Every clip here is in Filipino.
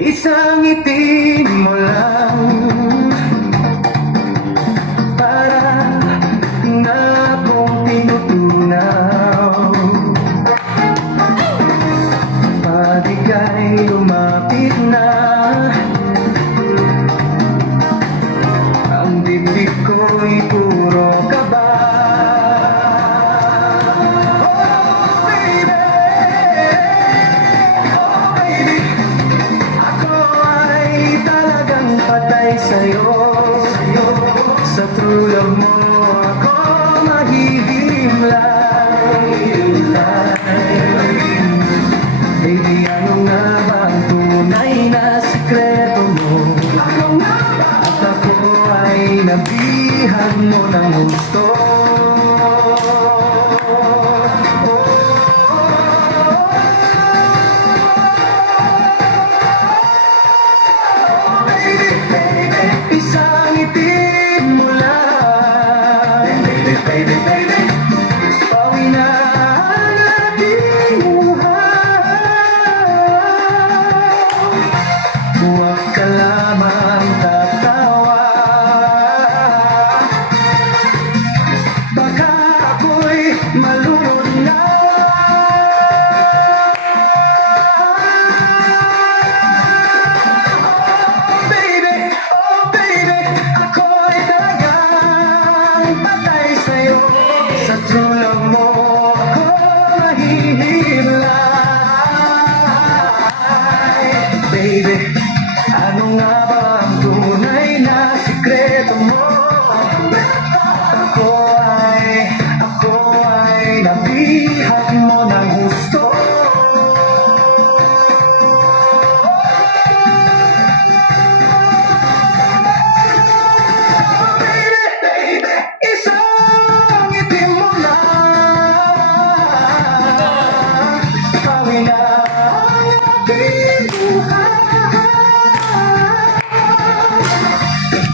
Isang ngiti mo lang para na akong tinutunaw. Pag ika'y lumapit na, ang dibdib ko'y puro kaba. Patay sa'yo, sa tulog mo ako mahihimlay. Baby, ano nga ba ang tunay na sikreto mo? At ako ay nabihag mo ng gusto. Isang ngiti mo lang, baby, pawi na ang ating buhay. Huwag ka lamang tatawa, baka ako'y malunod na. Sa tulog mo ako mahihimlay. Baby, ano nga ba ang tunay na sikreto mo? Ako ay nabihag mo ng gusto.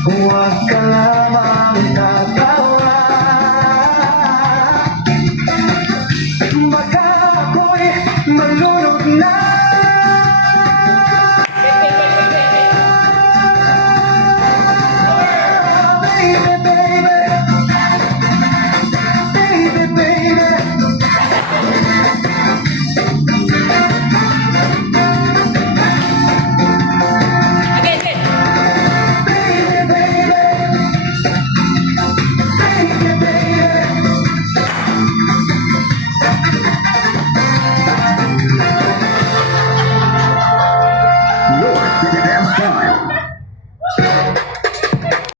Huwag ka lamang tatawa, baka ako'y malunod na.